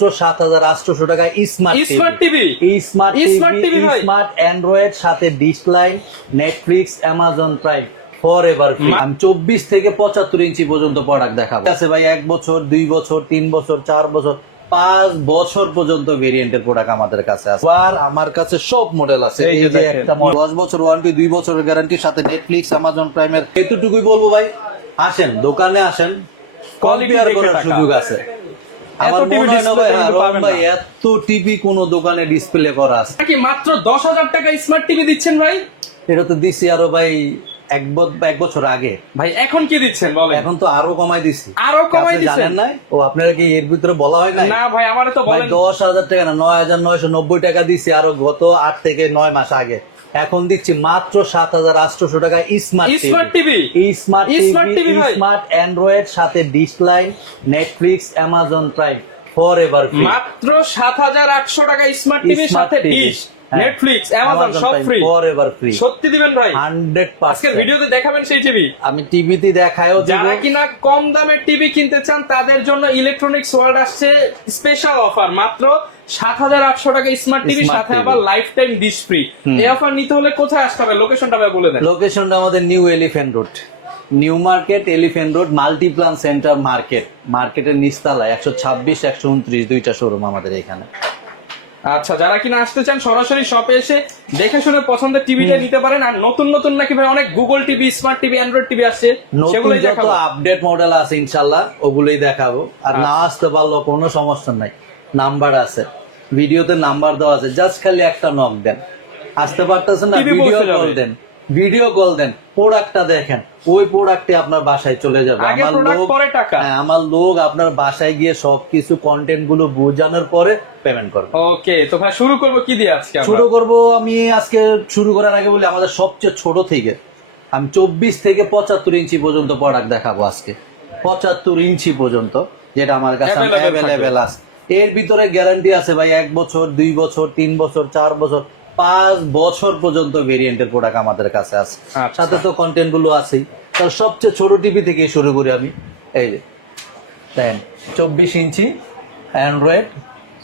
মাত্র 7,800 টাকা smart TV smart Android সাথে dish line, Netflix, Amazon Prime forever free. আমি 24 থেকে 75 ইঞ্চি পর্যন্ত প্রোডাক্ট দেখাবো। আছে ভাই 1 বছর, 2 বছর, 3 বছর, 4 বছর, 5 বছর পর্যন্ত ভেরিয়েন্টের প্রোডাক্ট আমাদের কাছে আছে। আর আমার কাছে সব মডেল আছে। এই যে একটা 10 বছর ওয়ারেন্টি, 2 বছরের গ্যারান্টির সাথে নেটফ্লিক্স, অ্যামাজন প্রাইমের। এতটুকুই বলবো ভাই, আসেন দোকানে আসেন, কম্পেয়ার করার সুযোগ আছে। আমার মনে হয় না ভাই, রহমান ভাই, এত টিভি কোন দোকানে ডিসপ্লে করা আছে নাকি? মাত্র 10,000 টাকা স্মার্ট টিভি দিচ্ছেন ভাই? এটা তো দিছি আরো ভাই এক বছর আগে ভাই। এখন কি দিচ্ছেন বলেন? এখন তো আরো কমাই দিছি। আরো কমাই আপনি দিচ্ছেন? জানেন না? ও আপনারা কি এর ভিতরে বলা হয় না? না ভাই, আমারে তো ভাই বলেন। 10,000 টাকা না, 9,990 টাকা দিছি আরো গত 8 থেকে 9 মাস আগে। এখন দিচ্ছি মাত্র 7,800 টাকা স্মার্ট টিভি। স্মার্ট অ্যান্ড্রয়েড সাথে dish line, Netflix, Amazon Prime forever free. মাত্র 7,800 টাকা স্মার্ট টিভির সাথে ডিশ, নেটফ্লিক্স, অ্যামাজন সব ফ্রি, ফর এভার ফ্রি। সত্যি দিবেন ভাই? 100%। আজকের ভিডিওতে দেখাবেন সেই টিভি? আমি টিভিতে দেখায়ও দিব। যারা কিনা কম দামের টিভি কিনতে চান তাদের জন্য ইলেকট্রনিক্স ওয়ার্ল্ড আসছে স্পেশাল অফার। মাত্র 7,800 টাকা স্মার্ট টিভির সাথে আবার লাইফ টাইম ডিশ ফ্রি। এই অফার নিতে হলে কোথায় আসতে হবে? লোকেশনটা ভাই বলে দেন। লোকেশনটা আমাদের new elephant road, new market, elephant road, Multiplan centre মার্কেটের নিচতলায় 126, 129 দুইটা শোরুম আমাদের এখানে। আচ্ছা, যারা কিনা আসতে চান সরাসরি শপে এসে দেখে শুনে পছন্দের টিভিটা নিতে পারেন। আর নতুন নতুন নাকি ভাই অনেক Google TV, smart TV, Android TV আসছে, নতুন যত আপডেট মডেল আছে ইনশাআল্লাহ ওগুলোই দেখাবো। আর না আসতে পারলো কোনো সমস্যা নাই, নাম্বার আছে, ভিডিওতে নাম্বার দেওয়া আছে, জাস্ট খালি একটা নক দেন। আসতে পারতেছেন না, ভিডিও কল দেন, প্রোডাক্টটা দেখেন, ওই প্রোডাক্টে আপনার বাসায় চলে যাবে। আমার লোক আপনার বাসায় গিয়ে সবকিছু কন্টেন্ট গুলো বোঝানোর পরে পেমেন্ট করবে। ওকে, তো ভাই শুরু করবো কি দিয়ে আজকে? শুরু করবো আমি আজকে শুরু করার আগে বলি, আমাদের সবচেয়ে ছোট থেকে আমি 24 থেকে 75 ইঞ্চি পর্যন্ত প্রোডাক্ট দেখাবো আজকে। 75 ইঞ্চি পর্যন্ত যেটা আমার কাছে অ্যাভেলেবেল আছে। এর ভিতরে গ্যারান্টি আছে ভাই 1 বছর, 2 বছর, 3 বছর, 4 বছর, 5 বছর পর্যন্ত ভেরিয়েন্টের প্রোডাক্ট আমাদের কাছে আছে। সাথে তো কন্টেন্ট গুলো আছেই। তার সবচেয়ে ছোট টিভি থেকে শুরু করি আমি। এই যে 24 ইঞ্চি অ্যান্ড্রয়েড,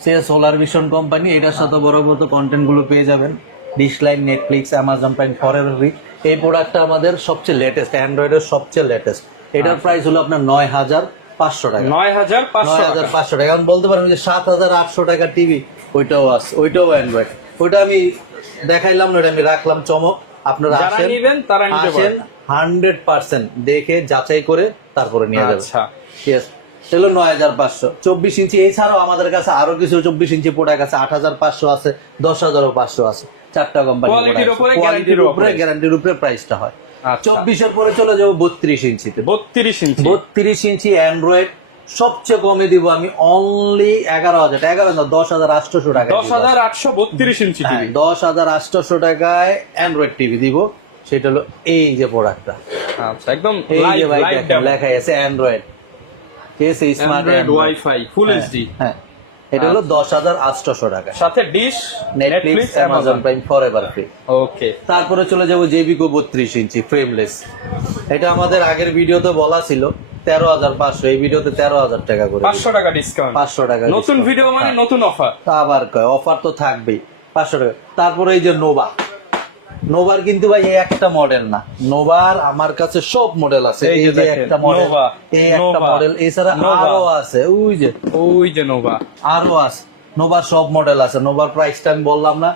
সে সোলার ভিশন কোম্পানি, এটার সাথে বড় বড় কন্টেন্ট গুলো পেয়ে যাবেন। Dish line, Netflix, Amazon Prime forever free. এই প্রোডাক্টটা আমাদের সবচেয়ে লেটেস্ট, অ্যান্ড্রয়েডের সবচেয়ে লেটেস্ট। এটার প্রাইস হলো আপনার 9,500 টাকা। 9,500 টাকা। এখন বলতে পারেন যে 7,800 টাকা টিভি, ওইটাও আছে, ওইটাও অ্যান্ড্রয়েড। ওইটা আমি দেখাইলাম না, ওইটা আমি রাখলাম চমক। আপনারা আসেন 100% দেখে যাচাই করে তারপরে নিয়ে যাবেন। ঠিক আছে, এগুলো 9,500। 24 ইঞ্চি এছাড়াও আমাদের কাছে আরো কিছু 24 ইঞ্চি প্রোডাক্ট আছে। 8,500 আছে, 10,500 আছে। 4টা কোম্পানি, গ্যারান্টির উপরে প্রাইসটা হয়। 24 পরে চলে যাবো 32 ইঞ্চিতে। 32 ইঞ্চি অ্যান্ড্রয়েড সবচেয়ে কমে দিব আমি, অনলি 10,800 টাকা। 10,832 ইঞ্চি টিভি, 10,800 টাকায় অ্যান্ড্রয়েড টিভি দিব। সেটা হলো এই যে প্রোডাক্টটা। আচ্ছা, একদম লেখা আছে Android, smart wifi full HD. হ্যাঁ, এটা হলো 10,800 টাকা, সাথে dish, Netflix, Amazon Prime forever free. Okay, তারপরে চলে যাবো জেবিকো 32 ইঞ্চি ফ্রেমলেস। এটা আমাদের আগের ভিডিওতে বলা ছিল 13,500, এই ভিডিওতে 13,000 টাকা করে, 500 টাকা ডিসকাউন্ট। 500 টাকা নতুন ভিডিও মানে নতুন অফার। আবার অফার তো থাকবেই, 500 টাকা। তারপরে এই যে নোভার কিন্তু ভাই একটা মডেল না, নোভার আমার কাছে সব মডেল আছে। এই যে একটা মডেল, এই একটা মডেল, এছাড়া আরো আছে, ওই যে নোভা আরো আছে। নোভার সব মডেল আছে। নোভার প্রাইসটা আমি বললাম না,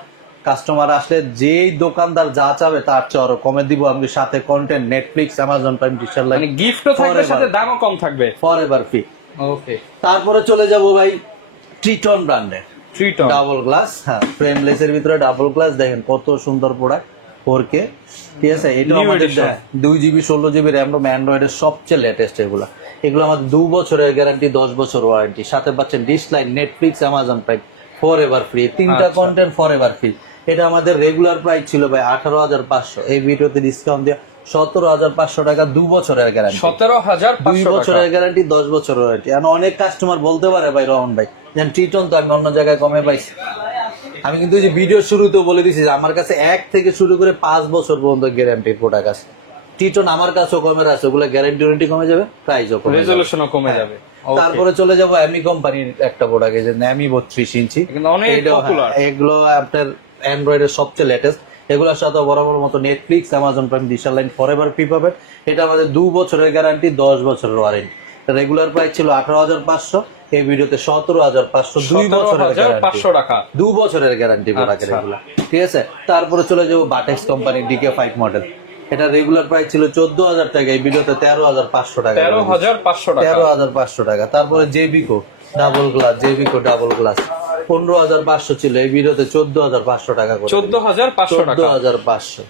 কাস্টমার আসলে যেই দোকানদার যা চাবে তার চেয়ে আরো কমে দিব আমি। সাথে content, Netflix, Amazon Prime, digital line, গিফটও থাকবে, সাথে দামও কম থাকবে, ফর এভার ফ্রি। ওকে, তারপরে চলে যাব ভাই ট্রিটন ব্র্যান্ডের ডাবল গ্লাস। হ্যাঁ, ফ্রেমলেস এর ভিতরে ডাবল গ্লাস, দেখেন কত সুন্দর প্রোডাক্ট, 4K। ঠিক আছে, এটা আমাদের 2GB 16GB র্যাম, অ্যান্ড্রয়েডের সবচেয়ে লেটেস্ট। এগুলো আমাদের 2 বছরের গ্যারান্টি, 10 বছর ওয়ারেন্টি। সাথে পাচ্ছেন dish line, Netflix, Amazon Prime forever free, 3টা কন্টেন্ট ফর এভার ফ্রি। এটা আমাদের রেগুলার প্রাইস ছিল ভাই 18,500, এই ভিডিওতে ডিসকাউন্ট দিয়ে 17,500 টাকা, 2 বছরের গ্যারান্টি। 17,500 2 বছরের গ্যারান্টি, 10 বছরের ওয়ারেন্টি। এখন অনেক কাস্টমার বলতে পারে ভাই রহমান ভাই, যেন ট্রিটন তো আমি অন্য জায়গায় কমে পাইছি। আমি কিন্তু যে ভিডিও শুরুতেও বলে দিছি যে আমার কাছে 1 থেকে শুরু করে 5 বছর পর্যন্ত গ্যারান্টির প্রোডাক্ট আছে। টিটন আমার কাছেও কমের আছে, ওগুলো গ্যারান্টি ওয়ারেন্টি কমে যাবে, প্রাইসও কমে যাবে। রেজলিউশনও কমে যাবে। তারপরে চলে যাবো অ্যামি কোম্পানির একটা প্রোডাক্ট, এই যে ন্যামি 32 ইঞ্চি, কিন্তু অনেক পপুলার। এগুলো আপনার অ্যান্ড্রয়েড এর সবচেয়ে লেটেস্ট। এগুলোর সাথে বড় বড় মতো Netflix, Amazon Prime, digital line forever free পাবেন। এটা আমাদের 2 বছরের গ্যারান্টি, 10 বছরের ওয়ারেন্টি। রেগুলার প্রাইস ছিল 18,500, এই ভিডিওতে 17,500, 2 বছরের গ্যারান্টি, 500 টাকা, 2 বছরের গ্যারান্টি প্রোডাক্টের এগুলো, ঠিক আছে। তারপরে চলে যাবো বাটেক্স কোম্পানির DK5 মডেল, এটা রেগুলার প্রাইস ছিল 14,000 টাকা, এই ভিডিওতে 13,500 টাকা, 13,500 টাকা, 13,500 টাকা। তারপরে জেবিকো ডাবল গ্লাস, জেবিকো ডাবল গ্লাস 15,500 ছিল, এই ভিডিওতে 14,500 টাকা করে, 14,500 টাকা, 14,500।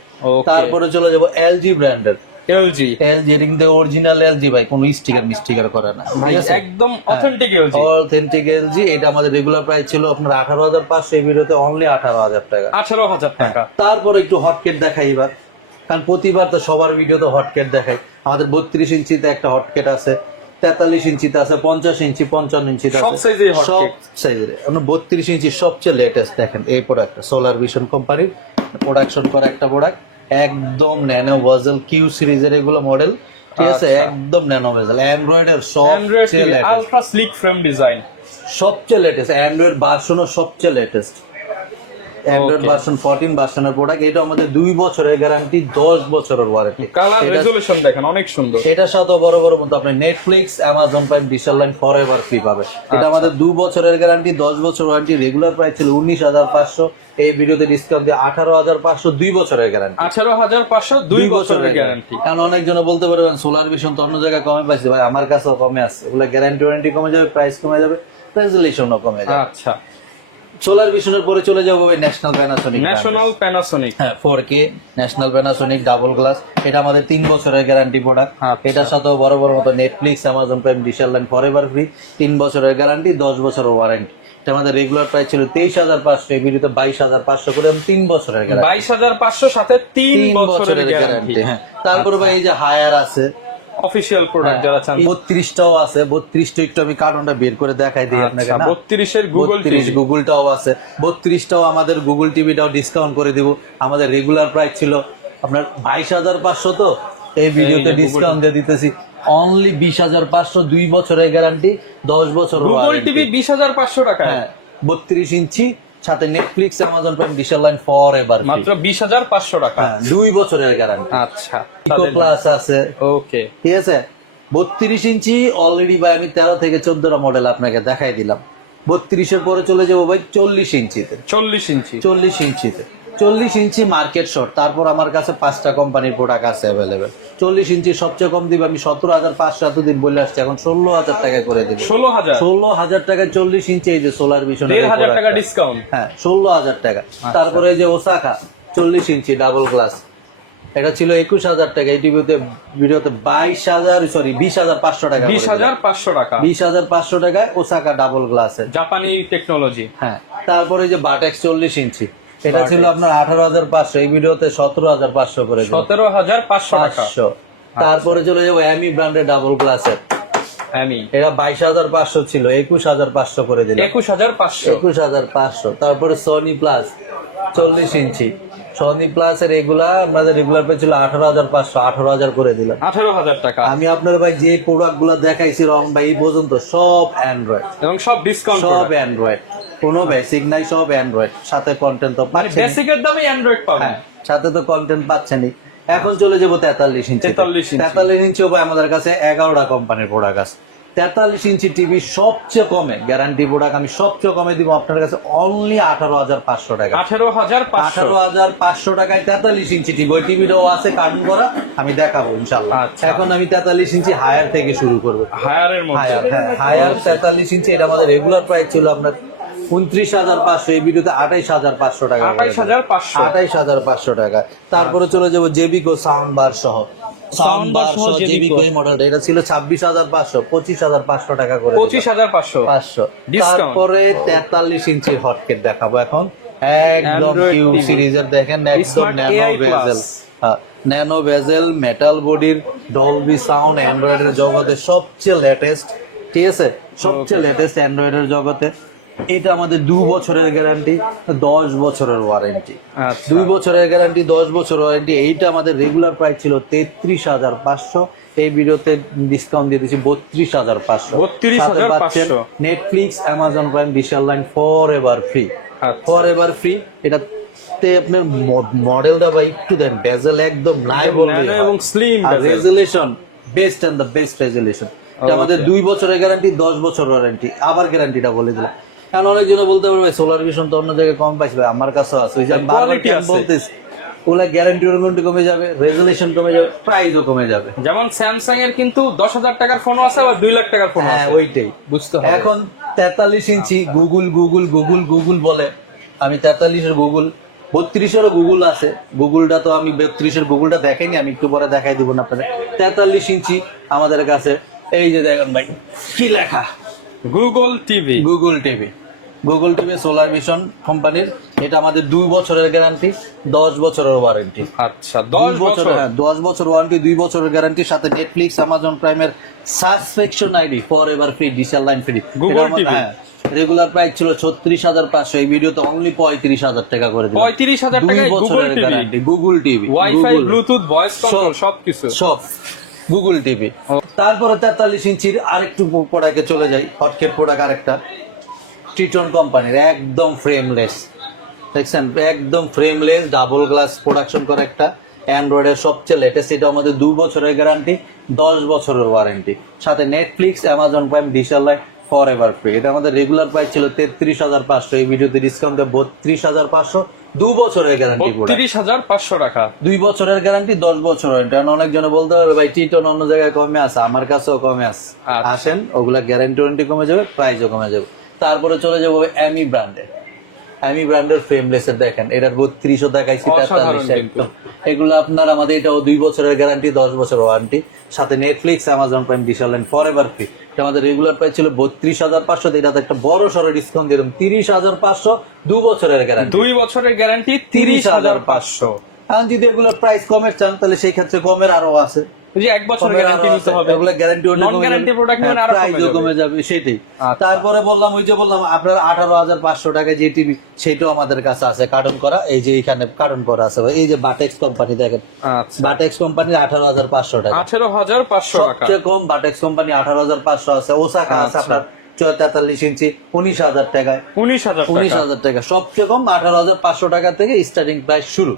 তারপরে চলে যাবো এলজি ব্র্যান্ডের, এলজি এলজি অরিজিনাল এলজি ভাই, কোনো স্টিকার করে না, ভাই, একদম অথেন্টিক এলজি, অথেন্টিক এলজি। এটা আমাদের রেগুলার প্রাইস ছিল আপনার 18,500, এই ভিডিওতে অনলি 18,000 টাকা, 18,000 টাকা। তারপরে একটু হটকেট দেখাই এবার, কারণ প্রতিবার তো সবার ভিডিওতে হটকেট দেখাই। আমাদের 32 ইঞ্চিতে একটা হটকেট আছে, 43 ইঞ্চিতে আছে, 50 ইঞ্চি, 55 ইঞ্চিতে আছে, সব সাইজের সব হটকেট, সাইজের। 32 ইঞ্চি সবচেয়ে লেটেস্ট, দেখেন এই প্রোডাক্টটা সোলার ভিশন কোম্পানির প্রোডাকশন করা একটা প্রোডাক্ট, একদম ন্যানো ভেজেল কিউ সিরিজের এগুলো মডেল, ঠিক আছে, একদম ন্যানো ভেজেল, অ্যান্ড্রয়েড এর সবচেয়ে latest, ultra slick frame design, সবচেয়ে লেটেস্ট অ্যান্ড্রয়েড ভার্সনও সবচেয়ে লেটেস্ট, অ্যান্ড্রয়েড ভার্সন 14 ভার্সনের প্রোডাক্ট। এটা আমাদের 2 বছরের গ্যারান্টি, 10 বছরের ওয়ারেন্টি। কালার রেজোলিউশন দেখেন অনেক সুন্দর। এটার সাথে বড় বড় মতো আপনি Netflix, Amazon Prime, digital line forever free পাবে। এটা আমাদের 2 বছরের গ্যারান্টি, 10 বছর ওয়ারেন্টি। রেগুলার প্রাইস ছিল 19,500, এই ভিডিওতে ডিসকাউন্ট দিয়ে 18,500, 2 বছরের গ্যারান্টি, 18,500, 2 বছরের গ্যারান্টি। কারণ অনেকজন বলতে পারবেন সোলার ভিশন তো অন্য জায়গায় কমে পাইছে, ভাই আমার কাছেও কমে আছে, ওগুলো গ্যারান্টি ওয়ারেন্টি কমে যাবে, প্রাইস কমে যাবে, রেজুলেশনও কমে যাবে। আচ্ছা, সোলার ভিশনের পরে চলে যাবো ন্যাশনাল প্যানাসোনিক, হ্যাঁ 4K national Panasonic double glass. এটা আমাদের 3 বছরের গ্যারান্টি প্রোডাক্ট। এটার সাথেও বড় বড় মতো Netflix, Amazon Prime, digital line forever free, 3 বছরের গ্যারান্টি, 10 বছরের ওয়ারেন্টি। এটা আমাদের রেগুলার প্রাইস ছিল 23,500, এই ভিডিওতে 22,500 করে, 3 বছরের গ্যারান্টি, 22,500 সাথে 3 বছরের গ্যারান্টি। হ্যাঁ, তারপরে ভাই এই যে হায়ার আছে অফিশিয়াল প্রোডাক্ট যারা চান, 32টাও আছে, 32টা একটু আমি কার্টনটা বের করে দেখাই দিই আপনাকে। 32 এর গুগল টিভি, গুগলটাও আছে, 32টাও আমাদের গুগল টিভিটাও ডিসকাউন্ট করে দিব। আমাদের রেগুলার প্রাইস ছিল আপনার 22,500, তো এই ভিডিওতে ডিসকাউন্ট দিয়ে দিতেছি অনলি 20,500, 2 বছরের গ্যারান্টি, 10 বছর গুগল টিভি 20,500 টাকা। হ্যাঁ, 32 ইঞ্চি, সাথে Netflix, Amazon Prime, digital line forever মাত্র 20,500 টাকা, 2 বছরের গ্যারান্টি। আচ্ছা, ইকো প্লাস আছে, ওকে, ঠিক আছে। 32 ইঞ্চি অলরেডি ভাই আমি 13 থেকে 14টা মডেল আপনাকে দেখাই দিলাম। 32 এর পরে চলে যাবো ভাই 40 ইঞ্চিতে, 40 ইঞ্চি, 40 ইঞ্চিতে, 40 ইঞ্চি মার্কেট শর্ট। তারপর আমার কাছে 5টা কোম্পানির প্রোডাক্ট আছে অ্যাভেলেবেল। 40 ইঞ্চি সবচেয়ে কম দিব আমি 17,500, এতদিন বলে আসছি, এখন 16,000 টাকা করে দিব। 16,000 টাকায় 40 ইঞ্চি, এই যে সোলার ভিশন, 1,500 টাকা ডিসকাউন্ট, হ্যাঁ 16,000 টাকা। তারপরে এই যে ওসাকা 40 ইঞ্চি ডাবল গ্লাস, এটা ছিল 21,000 টাকা, এই ভিডিওতে 20,500 টাকা, 20,500 টাকা, 20,500 টাকায় ওসাকা ডাবল গ্লাসের জাপানি টেকনোলজি। হ্যাঁ, তারপরে যে বাটেক্স 40 ইঞ্চি, এটা ছিল আপনার 18,500, এই ভিডিওতে 17,500 করে দিলাম, 17,500 টাকা। তারপরে চলে যাবো অ্যামি ব্র্যান্ডের ডাবল গ্লাসের, এটা 22,500 ছিল, 21,500 করে দিলাম, 21,500। তারপরে সোনি প্লাস 40 ইঞ্চি, সোনি প্লাস এর এগুলা আমাদের রেগুলার প্রাইস ছিল 18,500, 18,000 করে দিলাম, 18,000 টাকা। আমি আপনার ভাই যে প্রোডাক্ট গুলো দেখাইছি রং ভাই এই পর্যন্ত সব অ্যান্ড্রয়েড, এবং সব ডিসকাউন্ট, সব অ্যান্ড্রয়েড, কোনো বেসিক নাই, সব অ্যান্ড্রয়েড, সাথে কন্টেন্ট তো পাচ্ছেন, বেসিকের দামে অ্যান্ড্রয়েড পাবেন, সাথে তো কন্টেন্ট পাচ্ছেনই। এখন চলে যাবো 43 ইঞ্চি। 43 ইঞ্চি ভাই আমাদের কাছে 11টা কোম্পানির প্রোডাক্ট আছে। 43 ইঞ্চি টিভি সবচেয়ে কমে গ্যারান্টি প্রোডাক্ট আমি সবচেয়ে কমে দিব আপনার কাছে অনলি 18,500 টাকা, 18,500 টাকায় 43 ইঞ্চি টিভি। ওই টিভিটাও আছে কার্টুন করা, আমি দেখাবো ইনশাল্লাহ। এখন আমি 43 ইঞ্চি হায়ার থেকে শুরু করবো, হায়ারের মধ্যে, হায়ার 43 ইঞ্চি, এটা আমাদের রেগুলার প্রাইস ছিল আপনার 29,500, এই ভিডিওতে 28,500 টাকা, 28,500 টাকা। তারপরে চলে যাবো জেবিকো সাউন্ড বার সহ, সাউন্ড বার সহ জেবিকো এই মডেলটা, এটা ছিল 26,500, 25,500 টাকা করে, 25,500। তারপরে 43 ইঞ্চির হটকেট দেখাবো এখন, একদম কিউ সিরিজের, দেখেন একদম ন্যানো বেজেল, ন্যানো বেজেল, মেটাল বডির, ডলবি সাউন্ড, অ্যান্ড্রয়েডের জগতে সবচেয়ে লেটেস্ট, ঠিক আছে, সবচেয়ে লেটেস্ট অ্যান্ড্রয়েডের জগতে। এটা আমাদের 2 বছরের গ্যারান্টি, 10 বছরের ওয়ারেন্টি। আচ্ছা 2 বছরের গ্যারান্টি, 10 বছর ওয়ারেন্টি। এইটা আমাদের রেগুলার প্রাইস ছিল 33,500, এই ভিডিওতে ডিসকাউন্ট দিয়ে দিচ্ছি 32,500। 32,500 Netflix, Amazon Prime, digital line forever free, আচ্ছা। Forever free. এটাতে আপনার মডেলটা ভাই একটু দেন, বেজেল একদম নাই বললেই ন্যানো হয়। এবং স্লিম আর resolution best and the best resolution. এটা আমাদের 2 বছরের গ্যারান্টি, 10 বছর ওয়ারেন্টি। আবার গ্যারান্টিটা বলে দিলাম, কারণ অনেকজন বলতে পারবে সোলার ভিশন তো অন্য জায়গায় কম পাইছে, ভাই আমার কাছে আছে। ওই যে আমি বারবার Quality কেন আছে। বলতেছি, ওগুলা গ্যারান্টি ওয়ারেন্টি কমে যাবে, রেজুলেশন কমে যাবে, প্রাইসও কমে যাবে। যেমন স্যামসাং এর কিন্তু 10,000 টাকার ফোন আছে, আবার 2 লাখ টাকার ফোন হ্যাঁ আছে, ওইটাই। বুঝতে হবে। এখন 43 ইঞ্চি গুগল গুগল গুগল গুগল বলে, আমি 43-এর গুগল, 32-এরও গুগল আছে। গুগলটা তো আমি 32-এর গুগলটা দেখাইনি, আমি একটু পরে দেখাই দিব না আপনাদের। 43 ইঞ্চি আমাদের কাছে, এই যে দেখেন ভাই কি লেখা, Google TV. Google TV. Google TV solar vision কোম্পানির। এটা আমাদের 2 বছরের গ্যারান্টি, 10 বছরের ওয়ারেন্টি। আচ্ছা 10 বছর। হ্যাঁ 10 বছর ওয়ারেন্টি, 2 বছরের গ্যারান্টি, সাথে নেটফ্লিক্স, অ্যামাজন প্রাইমের subscription ID forever free, digital line free. Google TV। Regular price ছিল 36,500, এই ভিডিওতে অনলি 35,000 টাকা করে দিলাম। 35,000 টাকায় 2 গুগল বছরের TV, guarantee, Google TV, wifi, Bluetooth, voice control সবকিছু। সব গুগল টিভি। তারপরে 43 ইঞ্চির আরেকটু প্রোডাক্টে চলে যাই, হটকেট প্রোডাক্ট আরেকটা, ট্রিটন কোম্পানির, একদম ফ্রেমলেস। দেখছেন, একদম ফ্রেমলেস ডাবল গ্লাস প্রোডাকশন করা একটা অ্যান্ড্রয়েডের সবচেয়ে লেটেস্ট। এটা আমাদের 2 বছরের গ্যারান্টি, 10 বছরের ওয়ারেন্টি, সাথে Netflix, Amazon Prime, digital line forever free. এটা আমাদের রেগুলার প্রাইস ছিল 33,500, এই ভিডিওতে ডিসকাউন্ট দেব 32,500, 2 বছরের গ্যারান্টি। 32,500 টাকা। 2 বছরের গ্যারান্টি, 10 বছর ওয়ারেন্টি। কারণ অনেকজনে বলতে পারবে ভাই টিটন অন্য জায়গায় কমে আছে, আমার কাছেও কমে আছে। আচ্ছা। আসেন, ওগুলা গ্যারান্টি ওয়ারেন্টি কমে যাবে, প্রাইসও কমে যাবে। তারপরে চলে যাবো এমি ব্র্যান্ডের। এমি ব্র্যান্ডের ফ্রেমলেসের দেখেন, এটার 32ও দেখাইছি, অসাধারণ 43 কিন্তু। একদম। এগুলো আপনার আমাদের এটাও 2 বছরের গ্যারান্টি, 10 বছর ওয়ারেন্টি, সাথে Netflix, Amazon Prime, digital line forever free. এটা আমাদের রেগুলার প্রাইস ছিল 32,500, এটাতে একটা বড় সড়ো ডিসকাউন্ট দিলাম 30,500, 2 বছরের গ্যারান্টি। 2 বছরের গ্যারান্টি 30,500। এখন যদি এগুলোর প্রাইস কমের চান, তাহলে সেই ক্ষেত্রে কমের আরো আছে। যে 1 বছরের গ্যারান্টি নিতে হবে, এগুলো গ্যারান্টি নন গ্যারান্টি প্রোডাক্ট নিলে আরো প্রাইসও কমে যাবে, সেটাই। আচ্ছা। তারপরে বললাম, ওই যে বললাম আপনার 18,500 টাকা যে টিভি, সেটাও আমাদের কাছে আছে কার্টন করা। এই যে এখানে কার্টন করা আছে, এই যে বাটেক্স কোম্পানি দেখেন, আচ্ছা বাটেক্স কোম্পানির 18,500 টাকা, 18,500 টাকা। সবচেয়ে কম বাটেক্স কোম্পানি 18,500 আছে। ওসাকা আছে আচ্ছা। আপনার 43 ইঞ্চি 19,000 টাকায়, 19,000 টাকা। 19,000 টাকা। সবচেয়ে কম 18,500 টাকা থেকে স্টার্টিং প্রাইস শুরু।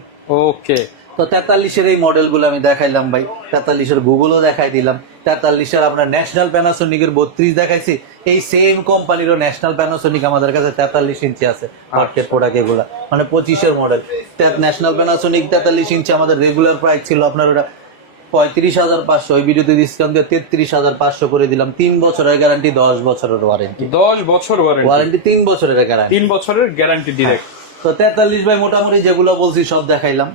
ওকে। তো 43-এর এই মডেলগুলো আমি দেখাইলাম ভাই, 43-এর গুগলও দেখাই দিলাম, 43-এর আপনার ন্যাশনাল প্যানাসোনিকের 32 দেখাইছি। এই সেম কোম্পানিরও ন্যাশনাল প্যানাসোনিক আমাদের কাছে 43 ইঞ্চি আছে, হটকেট প্রোডাক্ট এগুলা, মানে 25-এর মডেল। ন্যাশনাল প্যানাসোনিক 43 ইঞ্চি আমাদের রেগুলার প্রাইস ছিল আপনার ওটা 35,500, ওই ভিডিওতে ডিসকাউন্ট দিয়ে 33,500 করে দিলাম। 3 বছরের গ্যারান্টি, 10 বছরের ওয়ারেন্টি। 10 বছর ওয়ারেন্টি 3 বছরের গ্যারান্টি, 3 বছরের গ্যারান্টি ডিরেক্ট। তো 43 ভাই মোটামুটি যেগুলো বলছি সব দেখাইলাম।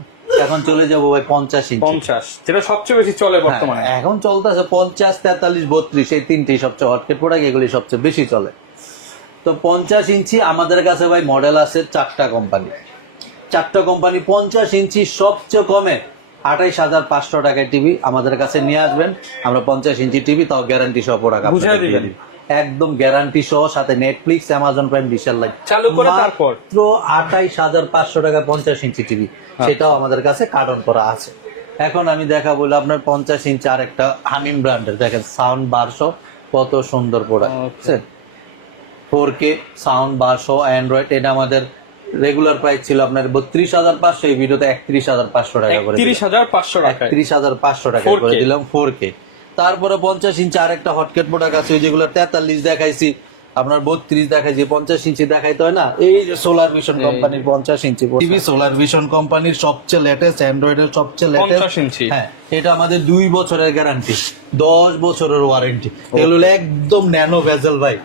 এখন চলে যাবো ভাই 50 ইঞ্চি। 50 যেটা সবচেয়ে বেশি চলে বর্তমানে। হ্যাঁ, এখন চলতেছে 50, 43, 32, এই তিনটেই সবচেয়ে হটকেট প্রোডাক্ট, এগুলি সবচেয়ে বেশি চলে। তো 50 ইঞ্চি আমাদের কাছে ভাই মডেল আছে 4টা কোম্পানি, 4টা কোম্পানি। 50 ইঞ্চি সবচেয়ে কমে 28,500 টাকায় টিভি আমাদের কাছে নিয়ে আসবেন, আমরা 50 ইঞ্চি টিভি, তাও গ্যারান্টি সহ প্রোডাক্ট বুঝিয়ে দিবেন। একদম গ্যারান্টি সহ, সাথে Netflix, Amazon Prime, digital line চালু করে তারপর মাত্র 28,500 টাকা 50 ইঞ্চি টিভি, সেটাও আমাদের কাছে কার্টন করা আছে। এখন আমি দেখাবো আপনার 50 ইঞ্চি আর একটা হামিম ব্র্যান্ডের, দেখেন সাউন্ড বারশো, কত সুন্দর প্রোডাক্ট, 4K সাউন্ড বারশো অ্যান্ড্রয়েড। এটা আমাদের রেগুলার প্রাইস ছিল আপনার 32,500, এই ভিডিওতে 31,500 টাকা করে 31,500 টাকা, 31,500 টাকা করে দিলাম 4K। তারপরে 50 ইঞ্চি আরেকটা হটকেট প্রোডাক্ট আছে, যেগুলো 43 দেখাইছি, আপনার 32 দেখাইছি, 50 ইঞ্চি দেখাইতে হয় না। এই যে সোলার ভিশন কোম্পানির 50 ইঞ্চি টিভি, সোলার ভিশন কোম্পানির সবচেয়ে লেটেস্ট, অ্যান্ড্রয়েডের সবচেয়ে লেটেস্ট 50 ইঞ্চি। হ্যাঁ, এটা আমাদের 2 বছরের গ্যারান্টি, 10 বছরের ওয়ারেন্টি। এগুলো একদম ন্যানো ভেজেল ভাই,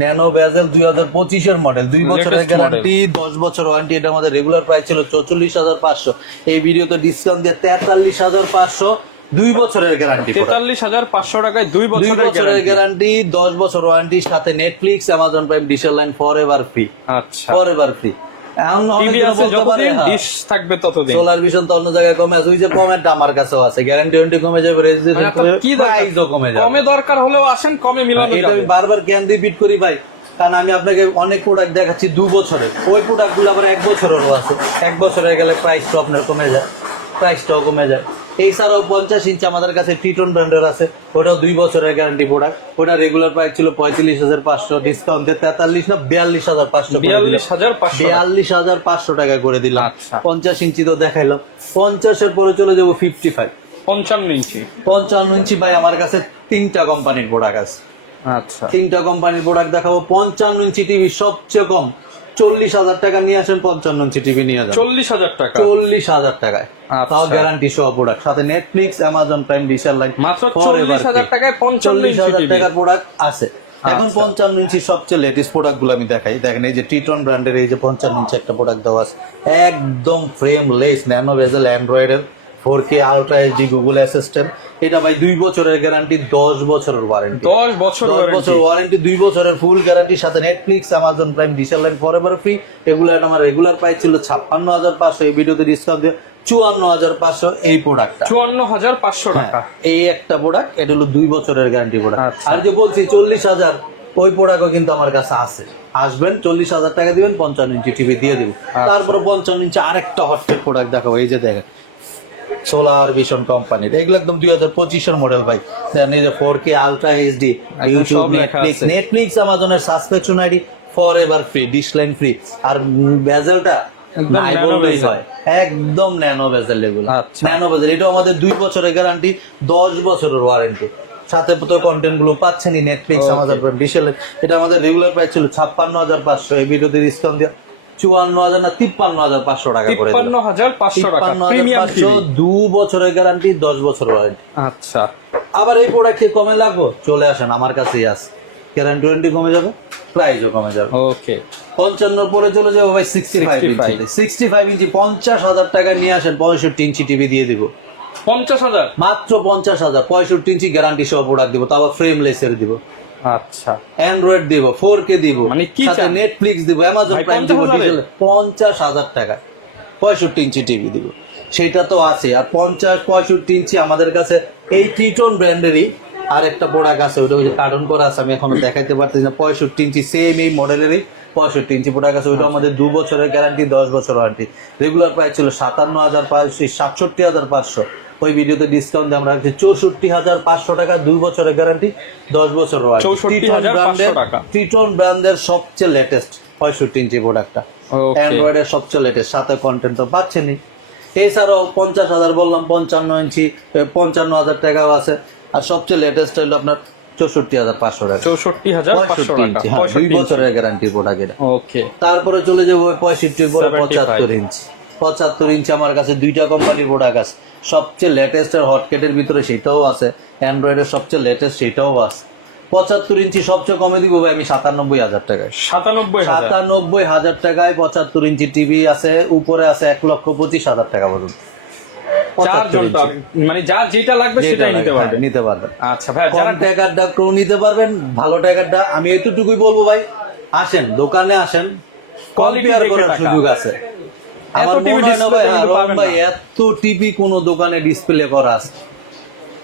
ন্যানো ভেজেল 2025-এর মডেল, 2 বছরের গ্যারান্টি, 10 বছর ওয়ারেন্টি। এটা আমাদের রেগুলার প্রাইস ছিল 44,500, এই ভিডিওতে ডিসকাউন্ট দিয়ে 43,500, 2 বছরের গ্যারান্টি, 43,500 টাকায় 2 বছরের গ্যারান্টি, 10 বছর ওয়ারেন্টি, সাথে Netflix, Amazon Prime, digital line forever free. আচ্ছা, ফর এভার ফ্রি। এখন টিভি আছে যতদিন, ডিশ থাকবে ততদিন। সোলার ভিশন তো অন্য জায়গায় কমে আছে, ওই যে কমেরটা আমার কাছেও আছে, গ্যারান্টি ওয়ারেন্টি কমে যাবে, রেজিস্ট্রেশন কমে যাবে, প্রাইসও কমে যাবে। কমে দরকার হলেও আসেন, কমে মিলানো এটা যাবে। আমি বারবার ক্যান রিপিট করি ভাই, কারণ আমি আপনাকে অনেক প্রোডাক্ট দেখাচ্ছি 2 বছরের, ওই প্রোডাক্টগুলো আবার 1 বছরেরও আছে। 1 বছরে গেলে প্রাইসটা আপনার কমে যায়, প্রাইসটাও কমে যায়। এছাড়াও 50 ইঞ্চি আমাদের কাছে টিটন ব্র্যান্ডের আছে, ওটাও 2 বছরের গ্যারান্টি প্রোডাক্ট। ওটা রেগুলার প্রাইস ছিল 45,500, ডিসকাউন্টে 43 না 42,500, 42,500 টাকা করে দিলাম। আচ্ছা। 50 ইঞ্চি তো দেখাইলাম, 50 এর পরে চলে যাবো 55। 55 ইঞ্চি। 55 ইঞ্চি ভাই আমার কাছে 3টা কোম্পানির প্রোডাক্ট আছে। আচ্ছা, 3টা কোম্পানির প্রোডাক্ট দেখাবো। 55 ইঞ্চি টিভি সবচেয়ে কম 40,000 টাকা নিয়ে আসেন, 55 ইঞ্চি টিভি নিয়ে যান 40,000 টাকা। 40,000 টাকায়, আচ্ছা। তাও গ্যারান্টি সহ প্রোডাক্ট, সাথে Netflix, Amazon Prime, digital line, মাত্র 40,000 টাকায় 55 ইঞ্চি 40,000 টিভি। টাকার প্রোডাক্ট আছে। এখন আচ্ছা। 55 ইঞ্চি সবচেয়ে লেটেস্ট প্রোডাক্ট গুলো আমি দেখাই। দেখেন এই যে টিটন ব্র্যান্ডের এই যে 55 ইঞ্চি একটা প্রোডাক্ট দেওয়া আছে, একদম ফ্রেমলেস ন্যানো বেজেল অ্যান্ড্রয়েডের 4K ultra HD Google assistant. এটা ভাই 2 বছরের গ্যারান্টি, 10 বছরের ওয়ারেন্টি। 10 বছর 10 বছর ওয়ারেন্টি, 2 বছরের ফুল গ্যারান্টির সাথে Netflix, Amazon Prime, digital line forever free. এগুলো আমার রেগুলার প্রাইস ছিল 56,500, এই ভিডিওতে ডিসকাউন্ট দিয়ে 54,500 এই প্রোডাক্টটা। 54,500 টাকা। এই একটা প্রোডাক্ট, এটা হলো 2 বছরের গ্যারান্টি প্রোডাক্ট। আচ্ছা। আর যে বলছি 40,000, ওই প্রোডাক্টও কিন্তু আমার কাছে আছে। আসবেন, 40,000 টাকা দিবেন, 55 ইঞ্চি টিভি দিয়ে দিব। তারপরে 55 ইঞ্চি আরেকটা হটকেট প্রোডাক্ট দেখাবো। এই যে দেখেন সোলার ভিশন কোম্পানির, এগুলো একদম 2025 এর মডেল ভাই। দেন এই যে 4K ultra HD, YouTube, Netflix, অ্যামাজনের subscription ID forever free, dish line free. আর বেজেলটা একদম নাই ন্যানো বললেই বেজেল। হয়, একদম ন্যানো বেজেল এগুলো। আচ্ছা। ন্যানো বেজেল, এটা আমাদের 2 বছরের গ্যারান্টি, 10 বছরের ওয়ারেন্টি। সাথে তো কন্টেন্ট গুলো পাচ্ছেনই Netflix, Okay. Amazon Prime, dish line. এটা আমাদের রেগুলার প্রাইস ছিল 56,500, এই ভিডিওতে ডিসকাউন্ট দিয়ে 54,000 না 53,500 টাকা করে দিলাম। 53,500 টাকা প্রিমিয়াম 53,500, টিভি। 2 বছরের গ্যারান্টি, 10 বছর ওয়ারেন্টি। আচ্ছা, আবার এই প্রোডাক্ট কমে লাগবো, চলে আসেন আমার কাছেই আছে, গ্যারান্টি ওয়ারেন্টি কমে যাবে, প্রাইসও কমে যাবে। ওকে। 55 পরে চলে যাবো ভাই 65 ইঞ্চি। 65 ইঞ্চি 50,000 টাকা নিয়ে আসেন, 65 ইঞ্চি টিভি দিয়ে দিব 50,000 মাত্র 50,000। 65 ইঞ্চি গ্যারান্টি সহ প্রোডাক্ট দিব, তাও ফ্রেমলেস এর দিব, আচ্ছা। অ্যান্ড্রয়েড দিব, 4K দিব, মানে কি সাথে চান? নেটফ্লিক্স দিব, অ্যামাজন ভাই, প্রাইম দিব, 50,000 50,000 টাকা 65 ইঞ্চি টিভি দিব। সেটা তো আছে। আর 50-65 ইঞ্চি আমাদের কাছে এই টিটন ব্র্যান্ডেরই আর একটা প্রোডাক্ট আছে, ওটা ওই যে কার্টন করা আছে, আমি এখনো দেখাইতে পারতেছি না। 65 ইঞ্চি সেম এই মডেলেরই 65 ইঞ্চি প্রোডাক্ট আছে, ওইটা আমাদের 2 বছরের গ্যারান্টি, 10 বছর ওয়ারেন্টি। রেগুলার প্রাইস ছিল 57,500, 67,500, ওই ভিডিওতে ডিসকাউন্ট দিয়ে আমরা রাখছি 64,500 টাকা, 2 বছরের গ্যারান্টি, 10 বছর ওয়ারেন্টি। 64,500 টাকা। টিটন ব্র্যান্ডের সবচেয়ে লেটেস্ট 65 ইঞ্চি প্রোডাক্টটা, Okay. অ্যান্ড্রয়েডের সবচেয়ে লেটেস্ট, সাথে কন্টেন্ট তো পাচ্ছেনই। এছাড়াও 50,000 বললাম, 55 ইঞ্চি 55,000 টাকাও আছে। আর সবচেয়ে লেটেস্ট হলো আপনার 64,500 টাকা, 64,500 টাকা। 2 বছরের গ্যারান্টি প্রোডাক্ট এটা। ওকে। তারপরে চলে যাবো 65 পরে 75 75 ইঞ্চি। 75 ইঞ্চি আমার কাছে 2টা কোম্পানির প্রোডাক্ট আছে, সবচেয়ে লেটেস্ট এর হটকেটের ভিতরে সেটাও আছে, অ্যান্ড্রয়েডের সবচেয়ে লেটেস্ট সেটাও আছে। 75 ইঞ্চি সবচেয়ে কমে দিব ভাই আমি 97,000 টাকায়। 97,000 97,000 টাকায় 75 ইঞ্চি টিভি আছে, উপরে আছে 1,25,000 টাকা পর্যন্ত। 75 চারজনটা ইঞ্চি। মানে যার যেটা লাগবে যেটা সেটাই নিতে লাগে, পারবে। হ্যাঁ, নিতে পারবেন। আচ্ছা ভাই, কম যারা টাকারটা কেউ নিতে পারবেন, ভালো টাকারটা আমি এতটুকুই বলবো ভাই, আসেন দোকানে আসেন, Quality কম্পেয়ার দেখে করার টাকা। সুযোগ আছে। আমার TV মনে হয় না ভাই, display কিন্তু রহমান পাবেন ভাই, না। এত টিভি কোন দোকানে ডিসপ্লে করা আছে?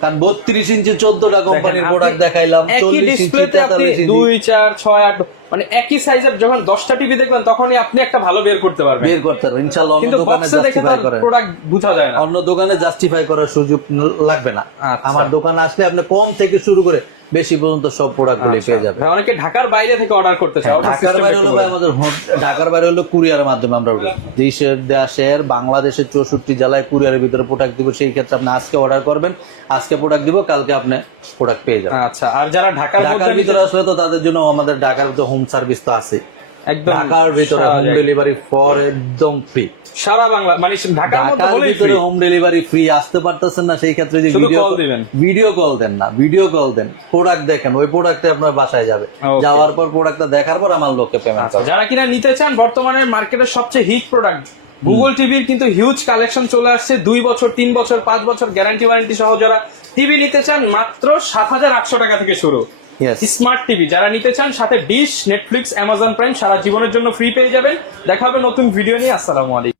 কারণ 32 ইঞ্চি 14টা কোম্পানির প্রোডাক্ট দেখাইলাম, একই 40 ইঞ্চি ডিসপ্লেতে আপনি 43 ইঞ্চি 2, 4, 6, 8 মানে একই সাইজের যখন 10টা টিভি দেখবেন তখনই আপনি একটা ভালো বের করতে পারবেন। বের করতে পারবেন ইনশাআল্লাহ। অন্য কিন্তু দোকানে বক্সে দেখে জাস্টিফাই তার করে, প্রোডাক্ট বোঝা যায় না। অন্য দোকানে জাস্টিফাই করার সুযোগ লাগবে না। আচ্ছা। আমার দোকানে আসলে আপনি কম থেকে শুরু করে বেশি পর্যন্ত সব প্রোডাক্টগুলি পেয়ে যাবেন। ভাই, অনেকে ঢাকার বাইরে থেকে অর্ডার করতে চায়, ওটা ঢাকার সিস্টেম বাইরে একটু হলো ভাই বলুন। আমাদের ঢাকার বাইরে হলো কুরিয়ারের মাধ্যমে আমরা দেশের বাংলাদেশের 64 জেলায় কুরিয়ারের ভিতরে প্রোডাক্ট দিব। সেই ক্ষেত্রে আপনি আজকে অর্ডার করবেন, আজকে প্রোডাক্ট দিব, কালকে আপনি প্রোডাক্ট পেয়ে যাবেন। আচ্ছা, আর যারা ঢাকার ঢাকার মধ্যে ভিতরে আসলে তো তাদের জন্য আমাদের ঢাকার ভিতরে হোম সার্ভিস তো আছে, একদম ঢাকার ভিতরে হোম ডেলিভারি ফর একদম ফ্রি। সারা বাংলা মানে ঢাকার মধ্যে ঢাকার হলেই ভিতরে free। হোম ডেলিভারি ফ্রি, আসতে পারতেছেন না, সেই ক্ষেত্রে যে শুধু call দিবেন। ভিডিও কল দেন না, ভিডিও কল দেন, প্রোডাক্ট দেখেন, ওই প্রোডাক্টে আপনার বাসায় যাবে, Okay. যাওয়ার পর প্রোডাক্টটা দেখার পর আমার লোককে পেমেন্ট আচ্ছা, করবে। যারা কিনা নিতে চান, বর্তমানে মার্কেটের সবচেয়ে হিট প্রোডাক্ট গুগল টিভির কিন্তু হিউজ কালেকশন চলে আসছে। 2 বছর, 3 বছর, 5 বছর গ্যারান্টি ওয়ারেন্টি সহ যারা টিভি নিতে চান, মাত্র 7,800 টাকা থেকে শুরু। Yes. স্মার্ট টিভি যারা নিতে চান, সাথে ডিশ, নেটফ্লিক্স, অ্যামাজন প্রাইম সারা জীবনের জন্য ফ্রি পেয়ে যাবেন। দেখা হবে নতুন ভিডিও নিয়ে। আসসালামু আলাইকুম।